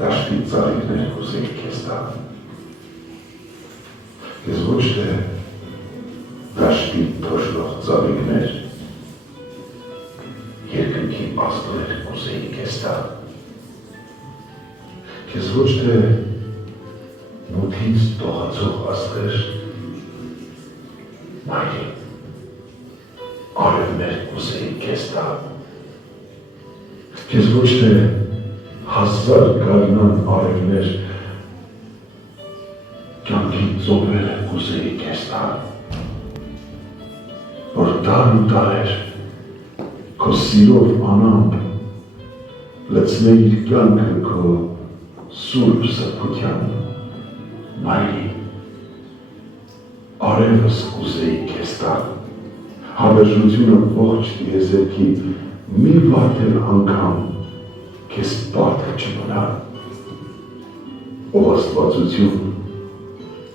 դաշտի ծաղիկներ կուզեի քեզ տալ։ Քեզ ոչ թե դաշտի թոշնող ծաղիկներ, երկնքի աստղեր կուզեի քեզ տալ։ Քեզ ոչ թե մութից տողացող աստղեր, մայրի, արևներ կուզեի քեզ տալ։ Քեզ ոչ թե հազար գարնան արևներ, կյանքի ծովերը կուզեի քեզ տալ, որ դար ու դարեր քո սիրով անամպ լցնեիր կյանքը քո սուրբ սրբության, մայրի, արևս կուզեի քեզ տալ, հավերժությունը ողջ տիեզերքի մի վատ էլ անգամ քեզ պատը չմնա, ով աստվածություն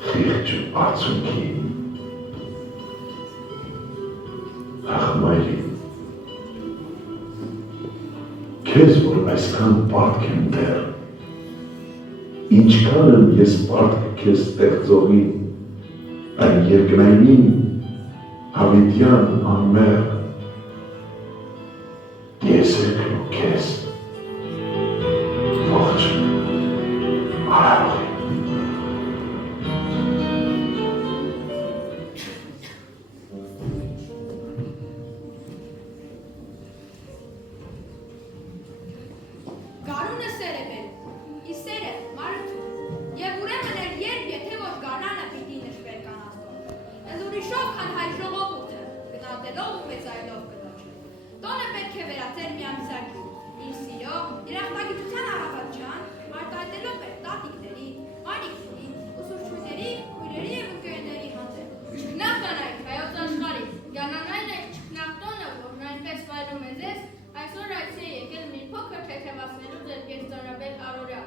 խիղճ ու արցունքի, ախ մայրի, քեզ որ այսքան պատք եմ դեռ, ինչքան եմ ես պատքը քեզ ստեղծողին, այն երկնայնին, հավիտյան անմեղ, տիեզերքն ու քեզ, ողջ արարողին։ Գարունը սեր է բերում, ի սերը մարություն, և ուրեմն էր երբ եթե ոչ գարնանը պիտի նշվեր կանաստով, ես ուրիշով քան հայ ժողովուրդը, գնահատելով ու մեծայելով կնոջը։ Տոնը պետք է վերածեր մի ամսակի, իր սիրո, իր ախտագիտության առավատչան, մարտահայտելով էր տատիկների, մայրիկների, ուսուցչուհիների, քույրերի և ընկերների հանդեպ։ Չքնաղտանայք հայոց աշխարհի, գանանային եք չքնաղտոնը, որն այնպես վայրում է ձեզ, այսօր այս է եկել մի փոքր թեթևացնելու ձեր կեստոնաբեր առօրյա,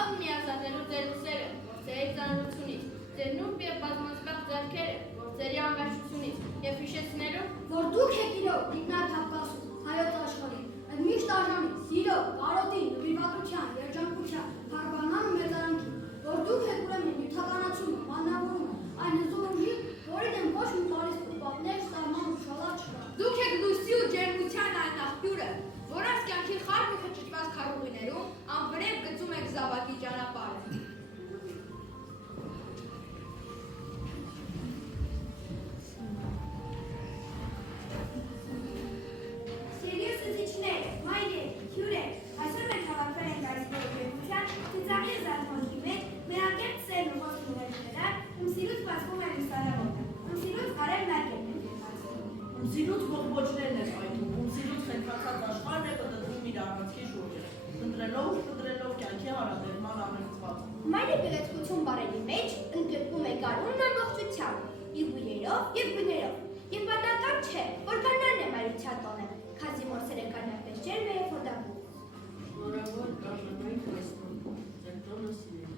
ապ միազատելու ձեր ուսերը, գործերի ծանրությունից, ձեր նուրբ և բազմազգախ ձեռքերը, գործերի անվերջությունից, և հիշեցնելու, որ դուք եք իրոք դիմնակ հապկասում հայոց աշխարհի, այդ միշտ արժանի, սիրո, կարոտի, նվիրվածության, երջանկության, փառաբանան ու մեծարանքի, որ դուք եք ուրեմն նյութականացումը, մանրավորումը, այն հզոր ուժի, որին են ոչ մի տարիս պատներ, սահման ու շալար չկա։ Դուք եք լույսի ու ջերմության այն աղբյուրը, որոնց կյանքի խարկ ու խճճված քարուղիներում անվրեպ գծում եք զավակի ճանապարհը։ Սիրելի ուսուցիչներ, մայրեր, հյուրեր, այսօր մենք հավաքվել ենք այս գերության ծիծաղի զարմանքի մեջ, մեր անկեղծ սերն ու խոստում ներկայացնելը, ում սիրուց բացվում է լուսավորողը, ում սիրուց արևն ակերն է դեպացվում։ Ում սիրուց ողբոջներն է պայթում, ում սիրուց խենթացած աշխարհն է պտտվում իր առանցքի շուրջը, ընտրելով ու շտրելով կյանքի հարաբերման ամենացված։ Մայրի գեղեցկություն բարերի մեջ ընդգրկում է գարունն ամբողջությամբ, իր բույրերով և գույներով, և պատահական չէ, որ գարնանն է մայրության տոնը, քանզի մորսերը գարնանպես ջերմ է և հորդավոր։ Նորավոր գարնանային կայսրում, ձեր տոնը սիրել։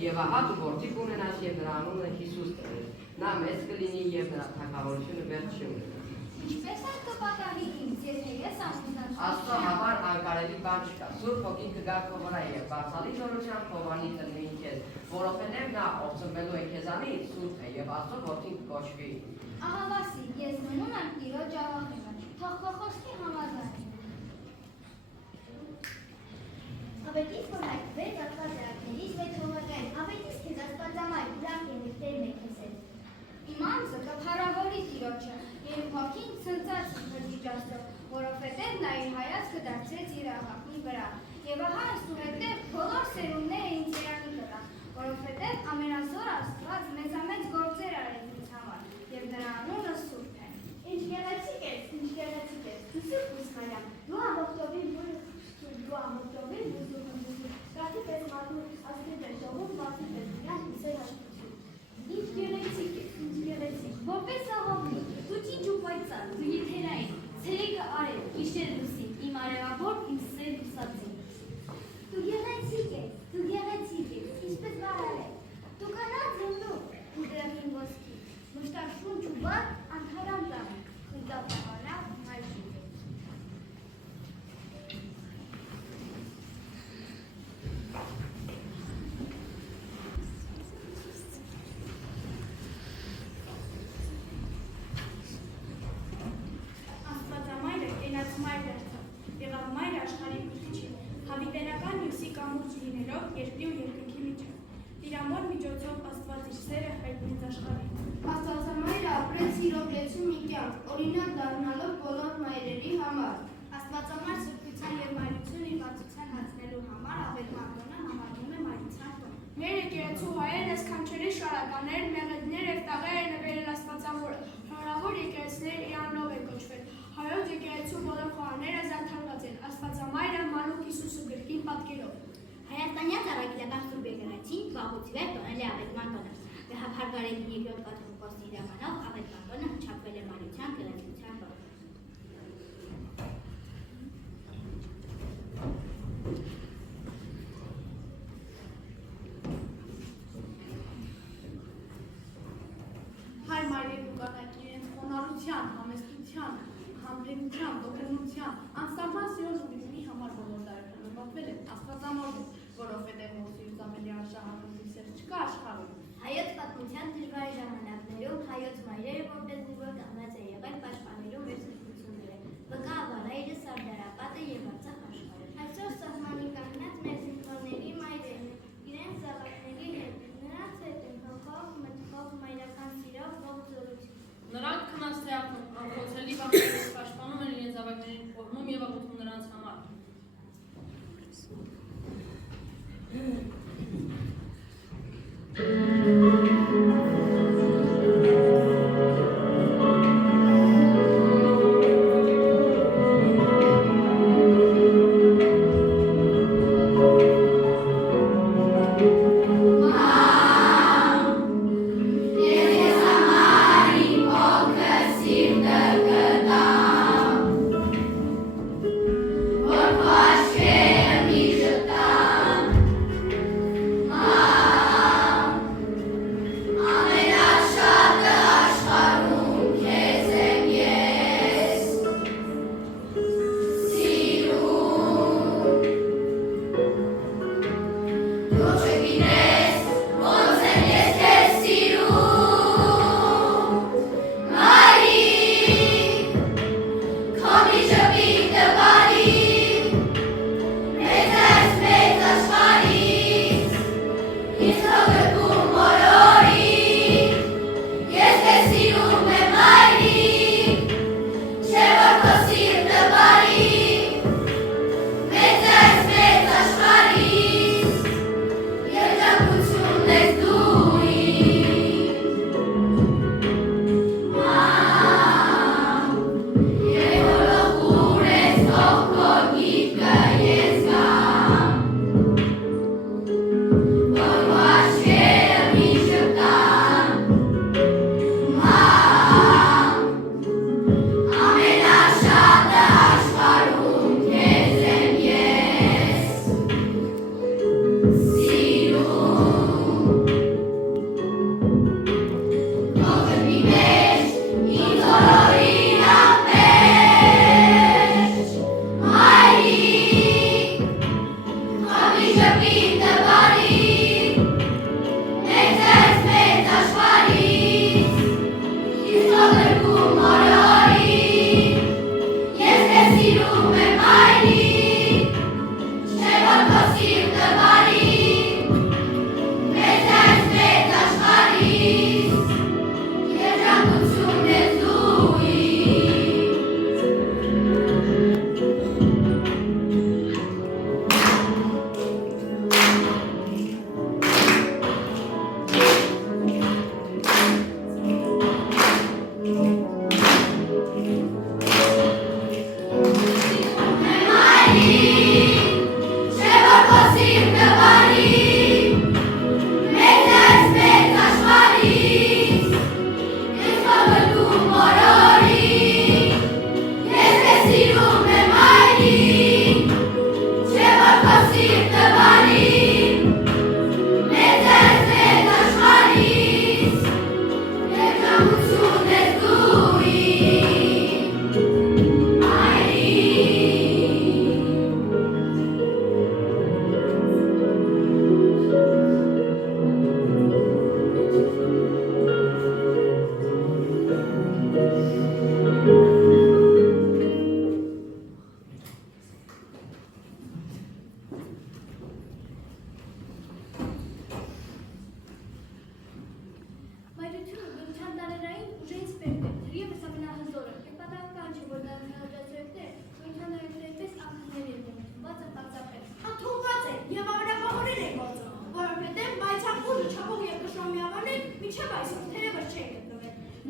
Եվ ահա դու գործիք ունենաս և նրա անունը Հիսուս տրես, նա մեծ կլինի և նրա թագավորությունը վերջ չի ունենա։ Ինչպես այդ կպատահի ինձ, եթե ես ամուսնան Աստծո համար անկարելի բան չկա, Սուրբ Հոգին կգա քո վրա և բարձրալի զորությամբ Հովանի տրվի քեզ, որովհետև նա ով ծնվելու է քեզանից սուրբ է և Աստծո որդին կոչվի։ Ահա Վասի, ես մնում եմ Տիրոջ աղախինը, թող քո խոսքի համաձայն։ Ավետիս որ հայտնվեց Աստված դրակներից վեց հողակային, ավետիս քեզ Աստվածամայր, դրանք են դեպտերն է քեզել։ Իմ անձը կփառավորի Տիրոջը, եւ հոգին ցնծած բջիջաստո, որովհետեւ նա իր հայացքը դարձրեց իր աղախնի վրա։ Եվ ահա այսուհետև բոլոր սերունդները ինձ երանի կտան, որովհետեւ ամենազոր Աստված մեծամեծ գործեր արեց ինձ համար, եւ նրա անունը սուրբ է։ Ինչ գեղեցիկ ես, ինչ գեղեցիկ ես, դու սուրբ ես Մարիամ, դու ամբողջովին դու ամբողջովին բուզուկ, կաթի պես մատնում, աստի պես ժողում, բացի պես միան իսեր հաշտություն։ Ինչ գեղեցիկ ես, ինչ գեղեցիկ, որպես աղավնի, դու ճիչ ու պայծառ, դու եթերային, ցերեկը արև, գիշեր լուսին, իմ արևավոր, իմ սեր լուսածին։ Դու գեղեցիկ ես, ինչպես վարար է, դու կանած ըմնում, ու դրախին ոսկի, մշտար շունչ ու բար, անհարամ տանը, խնդավ տաղանավ, մայրի։ Աստվածամայրը կենաց մայր դարձավ, եղավ մայր աշխարհի բուրդիչի, հավիտենական մյուսի կամուրջ լինելով երկրի ու երկնքի միջև։ Իր ամոր միջոցով Աստված իր սերը հայտնեց աշխարհին։ Աստվածամայրը ապրեց իրոպլեցու մի կյանք, օրինակ դառնալով բոլոր մայրերի համար։ Աստվածամայր սրբության և մայրություն իր վարձության հացնելու համար Ավետմատոնը համարվում է եկեղեցու հայերը սքանչելի շարականներ, մեղեդներ և տաղեր են նվերել աստվածամորը, հնորավոր եկեղեցիներ իրանով են կոչվել, հայոց եկեղեցու բոլոր խոհանները զարդարված են, աստվածամայրը մանուկ Հիսուսը գրքին պատկերով։ Հայաստանյան ծառայգիլական Սուրբ եկեղեցին վաղուց ի վեր տոնել է Ավետման տոնը։ Հարգարեգին երկրորդ կաթողիկոսի հրամանով Ավետման տոնը հնչակվել է մանության գեղեցկության տոն։ Հայ մայրեր ու կանայք իրենց խոնարհության, համեստության, համբերության, ողորմության, անսահման սիրո զուգի համար բոլոր տարիներում պատվել են աստվածամորը, որովհետև Մովսես ամենի արժանացած սեր չկա աշխարհում։ Հայոց պատմության դժվար ժամանակներում հայոց մայրերը որպես զինվոր կանգնած է եղել պաշտպանելու մեր սրբությունները, վկա ավարայրը, Սարդարապատը և Արցախ աշխարհը։ Այսօր սահմանի կանգնած մեր զինվորների մայրերն են, իրենց զավակների հետ, նրանց հետ են հոգով, մտքով, մայրական սիրով, ողջորություն։ Նրանք քնած թե անխոցելի վախերից պաշտպանում են իրենց զավակներին, օրհնում և աղոթում նրանց համար։ Ես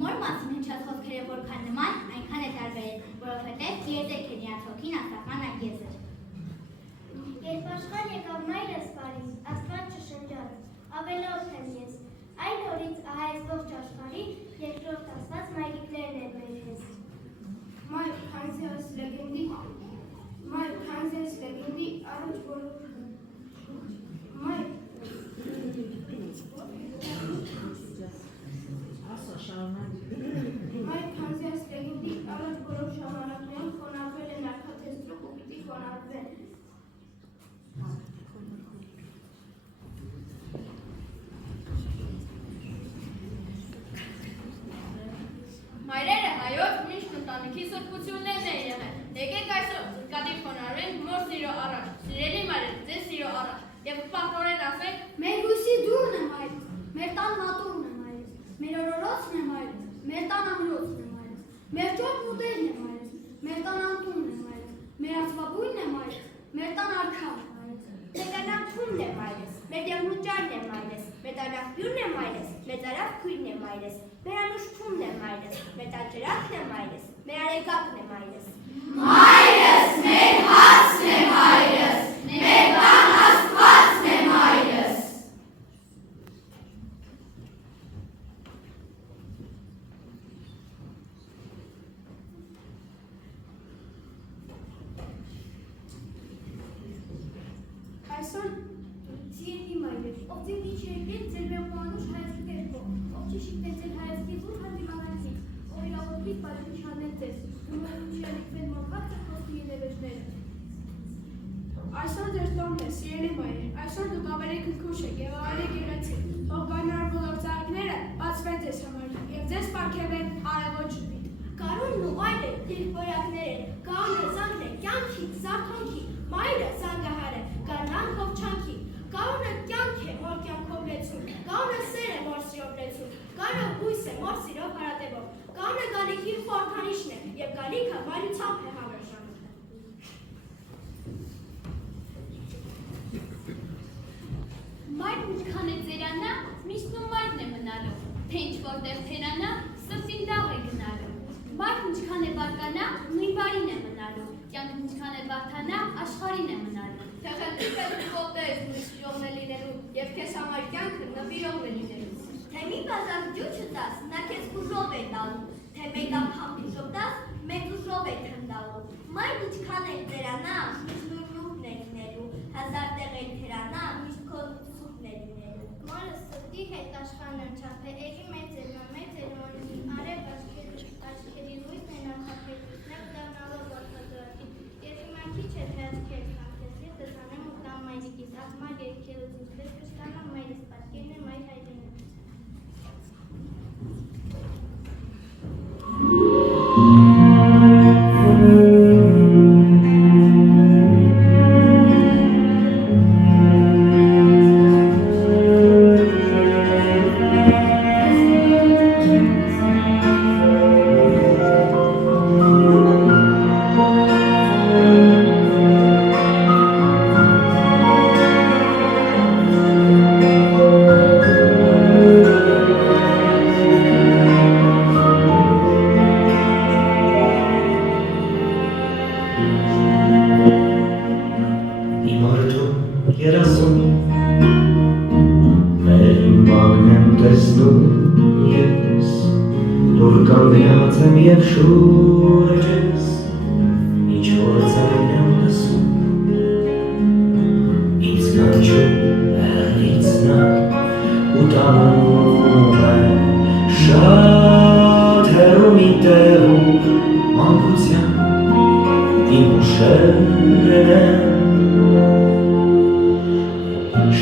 Մոր մասին հնչած խոսքերը որքան նման, այնքան է տարբեր են, որովհետև երդեք են իրաց հոգին աստական ագեզր։ Երբ աշխարհ եկավ մայրս բարին, աստված չշնջաց, ավելորդ եմ ես, այն օրից ահա այս ողջ աշխարհի երկրորդ աստված մայրիկներն են մեր հետ։ Մայր, քանզի այս լեգենդի առաջ բոլոր ժամանակներում խոնարհվել են արքաթեստրուկ ու պիտի խոնարհվեն։ Մայրերը հայոց միշտ ընտանիքի սրբություններն են եղել։ Եկեք այսօր զրկադիր խոնարհվենք մոր սիրո առաջ, սիրելի մայրեր, ձեզ սիրո առաջ, եւ պարտորեն ասենք. Մեր հույսի դուրն է մայրս, մեր տան մատուրն է մայրս, մեր օրորոցն է մայրս, մեր տան ամրոցն է մայրս, մեր ճոպ ուտերն է մայրս, մեր տան անտունն է մայրս, մեր ածվաբույնն է մայրս, մեր տան արքան է մայրս, Մեր տանախույնն է մայրս, մեր դեղնուճարն է մայրս, մեր տանախբյուրն է մայրս, մեր ծարավ քույրն է մայրս, մեր անուշքումն է մայրս, մեր տանջրակն է մայրս, մեր արեգակն է մայրս։ Մայրս, մեր հացն է մայրս, մեր տան աստվածն է մայրս։ Այսօր Սիրելի մայրեր, ով ձեր իջերգել ձեր մեղմանուշ հայացքի դերքով, ով չի շիքնել ձեր հայացքի զուր հանդիմանանքից, ով իրավորդից բարեկի չանել ձեզ, ումերում չի ալիքվել մոքված է խոսքի ելևեջները։ այսօր ձեր տոնն է, սիրելի մայրեր, այսօր դուք ավելի քնքուշ եք եւ ավելի գեղեցիկ, ով գանար բոլոր ծաղիկները բացվեն ձեզ համար եւ ձեզ պարգևեն արևոտ շփիտ։ Կարունն ու վայրը դիրքորակներ են, կանը զանգն է կյանքի, զարթոնքի, մայրը զանգահար է, գարնան հովչանքի, Կարունը կյանք է, որ կյանքով լեցում, Կարունը սեր է, որ սիրով լեցում, Կարունը հույս է, որ սիրով հարատևով, Կարունը գալիքի խորքանիշն է, և գալիքը մայրությամբ է հավերժանում։ Մայրն ինչքան է ձերանա, միշտ ու մայրն է մնալու, թե ինչ որտեղ թերանա, սրտին դաղ է գնալու։ Մայրն ինչքան է բարկանա, նույն բարին է մնալու, կյանքն ինչքան է բարդանա, աշխարհին է մնալու։ Թե խնդրի պես ոտես ուրիշ ժողն է լինելու և քեզ համար կյանքը նվիրողն է լինելու։ Թե մի բազար ջուր չտաս, նա քեզ ուժով է տալու, թե մեկ անգամ դուժով տաս, մեկ ուժով է թնդալու։ Մայրն ինչքան է ձերանա, միշտ նույն նուրն է լինելու, հազար տեղ է թերանա, միշտ քո սուրբն է լինելու։ Մորը սրտի հետ աշխարհն չափ է, երի մեծ է, նա մեծ է, մորի արև աչքերի լույսն է նախապետ, նեղ դառնալով որդածորակի, ես իմ քիչ է թե աչքեր կանքես, ես դզանեմ ու տամ մայրիկիս, աղմար երկերուց ինձ կշտանամ մայրս պատկերն է մայր հայրին է։ Եվ շուրջս ինչ որ ձայն եմ լսում ինձ կանչում հեռից նա ու տանում է շատ հեռու մի տեղում մանկության իմ ուշերն են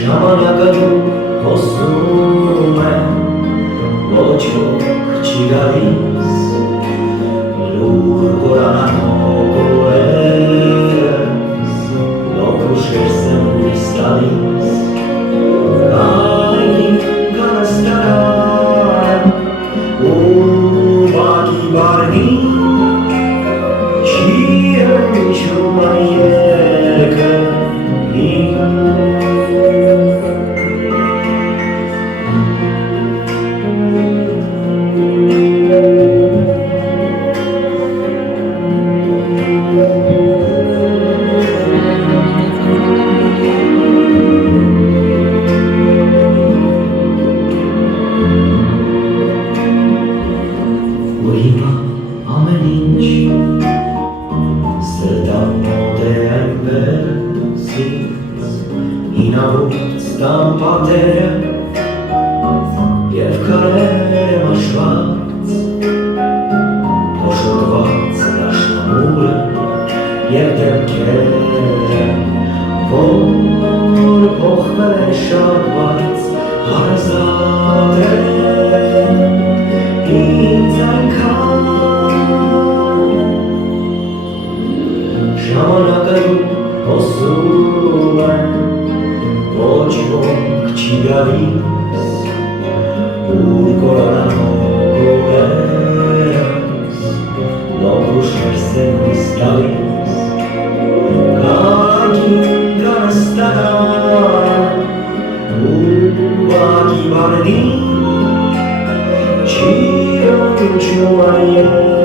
ժամանակը հոսում է ոչ ոք չի գալիս Gorananogoes, locus versemulis talis, Kain kanastara, Uvaki barni, Chirem chumayeka, երև և կարել եմ աշված Փոշոտված դաշնամուրը և դեմքերը որ փոխվել են շատ բայց հարազատ են ինձ այնքան Ժամանակայում հոսում են ոչ ոք չի գալիս ուր կորանահոգորես լողուշեր սենիս տալիս Կագին կանստան ու ագի բարդին չի ոնչում այն երկրին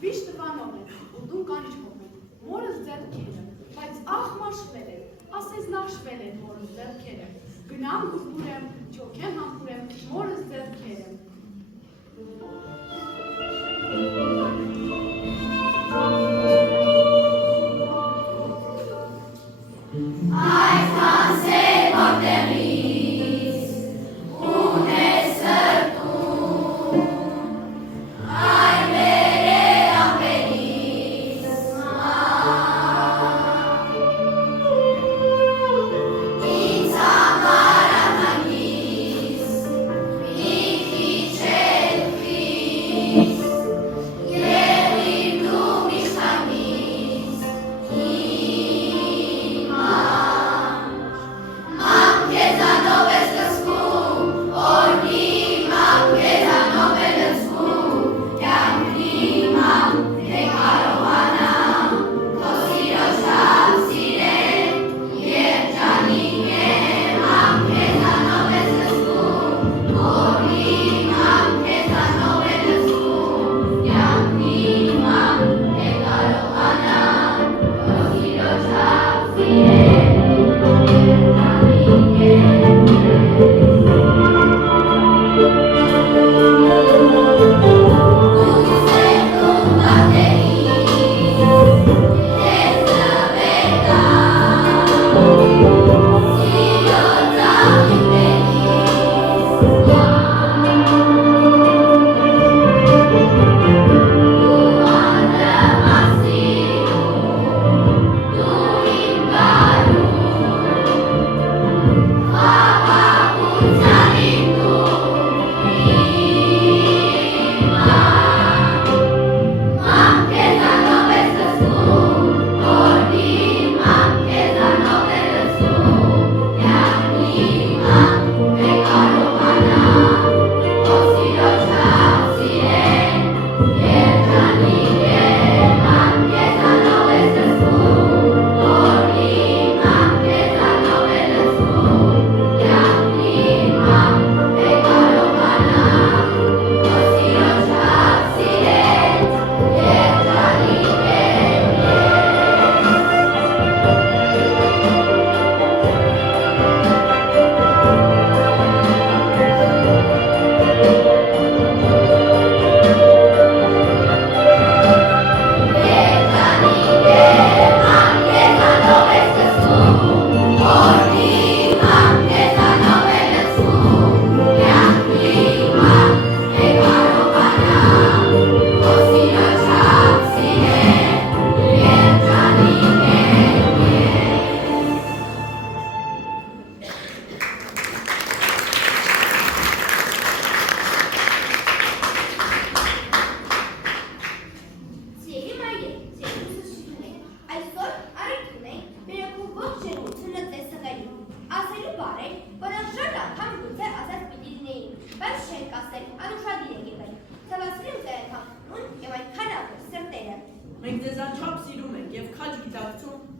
Վիշտ տվանով է, ու դու կանիչ հողում, մորս ձեռքերը, բայց ախ մաշվել է, ասես նաշվել են մորս ձեռքերը, գնամ գուրգուրեմ, ճոքեմ համբուրեմ, մորս ձեռքերը։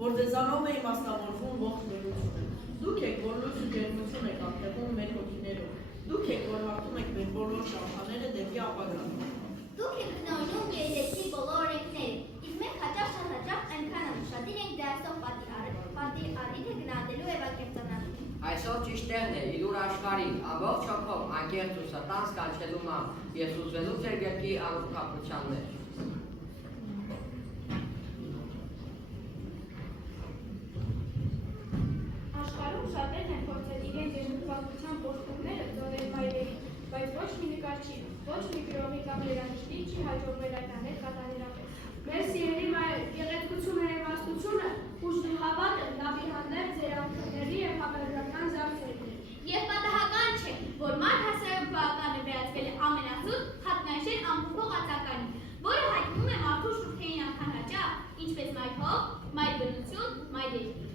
որ ձեզանով է իմաստավորվում ողջ լրությունը։ Դուք եք, որ լույս ու ջերմություն եք ապրում մեր հոգիներով։ Դուք եք, որ հաղթում եք մեր բոլոր շահաները դեպի ապագան։ Դուք եք գնահատում երեսի բոլոր օրենքները, իսկ մենք հաճախ այնքան անուշադիր ենք դասով պատի առիթը գնահատելու եւ ակերտանալու։ Այսօր ճիշտ տեղն է իլուր աշխարհին, ամբողջ հոգով, անկեղծ ու սրտան սկանչելու մամ եւ սուզվելու ձեր երկրի անուխապության մեջ։ Աշխարհում շատերն են փորձել իրենց երեխտվածության պոստումները ծոնել մայրերի, բայց ոչ մի նկարչի, ոչ մի գրողի կամ երաժշտի չի հաջողվել այդ անել կատարելապես։ Մեր սիրելի մայր, գեղեցկությունը եւ աստությունը, ուժն ու հավատը լավի հանդեպ ձեր անկրների եւ հավերժական զարդերն են։ Եվ պատահական չէ, որ մարդ հասարակ բաղականը վերածվել է ամենասուտ հատնաշեն ամփոփող ածականին, որը հայտնում է մարդու շուրթերին անքանաճա, ինչպես մայր հող, մայր բնություն, մայր երկիր։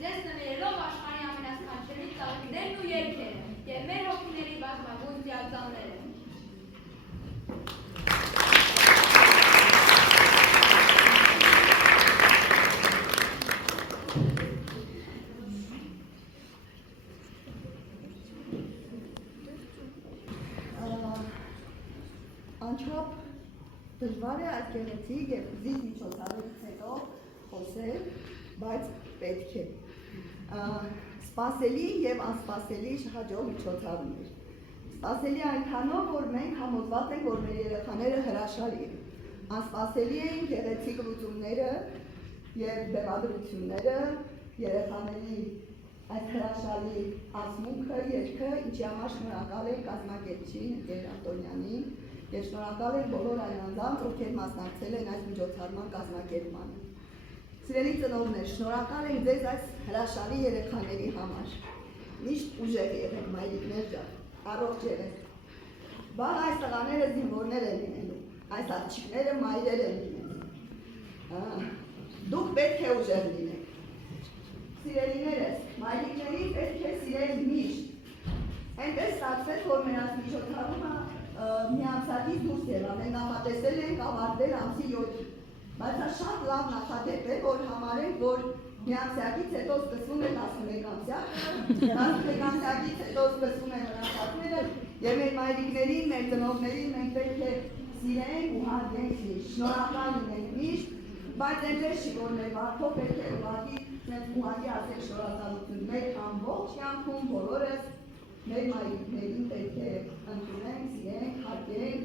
Ձեզ նվիրելով աշխարհի ամենասքանչելի ծաղիկներն ու կարմագույն պյացաները։ Անչափ դժվար է այս գեղեցիկ և ուզիչ միջոցառումից հետո խոսել, բայց պետք է։ Սպասելի և անսպասելի հաջող միջոցառումներ։ Սպասելի այնքանով, որ մենք համոզված ենք, որ մեր երեխաները հրաշալի են։ Անսպասելի էին գեղեցիկ լուծումները և բեմադրությունները, երեխաների այդ հրաշալի ասմունքը, երգը, ինչի համար շնորհակալ ենք կազմակերպչին Ընկեր Անտոնյանին և շնորհակալ ենք բոլոր այն անձանց, ովքեր մասնակցել են այս միջոցառման կազմակերպմանը։ Սիրելի ծնողներ, շնորհակալ ենք ձեզ այս հրաշալի երեխաների համար։ Միշտ ուժեղ եղեք, մայրիկներ ջան, առողջ եղեք։ Բան այս տղաները զինվորներ են լինելու, այս աղջիկները մայրեր են լինելու։ Դուք պետք է ուժեղ լինեք։ Սիրելիներս, մայրիկներին պետք է սիրել միշտ։ Այնպես ստացվեց, որ մեր այս միջոցառումը մի ամսակից դուրս եղավ, մենք նախատեսել ենք ավարտել ամսի 7-ին, բայց դա շատ լավ նախադեպ է, որ համարենք, որ մի ամսակից հետո սկսվում է 11-ամսյակ, 11-ամսյակից հետո սկսվում են մնացածները, և մեր մայրիկներին, մեր ծնողներին մենք պետք է սիրենք ու հարգենք միշտ, շնորհակալ լինենք միշտ, բայց այնպես չի, որ մեր վարքով պետք է ուղղակի ասենք շնորհակալություն, մեր ամբողջ կյանքում բոլորս մեր մայրիկներին պետք է ընդունենք, սիրենք, հարգենք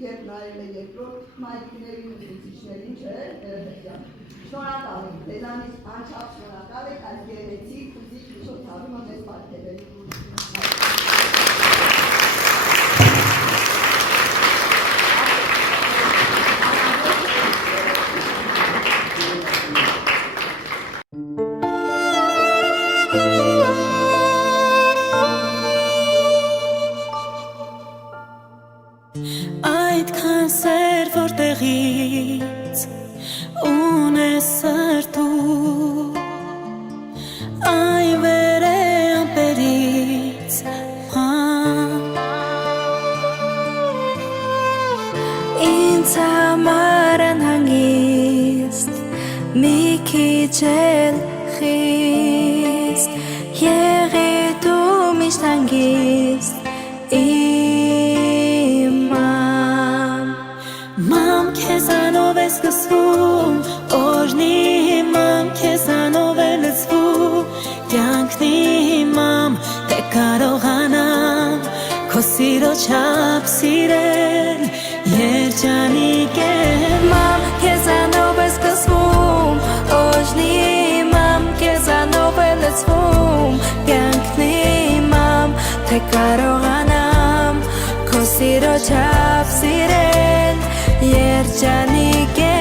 և նայել է երկրորդ մայրիկներին ու ուսուցիչներին, չէ, երեխեքյան։ Շնորհակալ ենք, ձեզանից անչափ շնորհակալ ենք այս գեղեցիկ ուզիչ միջոցառումը մեզ պարգևելու։ Այդքան սեր որտեղից ունես սրտում, այն վեր է ամպերից ինձ համար անհանգիստ, մի քիչ էլ խիստ, եղի դու միշտ հանգիստ Քեզանով է սկսվում, օրհնի հիմամ, քեզանով է լցվում, կյանքն իմամ, թե կարողանամ, քո սիրո չափ սիրել, երջանիկ եմ, մամ, քեզանով է սկսվում, օրհնի հիմամ, քեզանով է լցվում, կյանքն իմամ, թե կարողանամ, քո սիրո չափ սիրել, երջանիկ եմ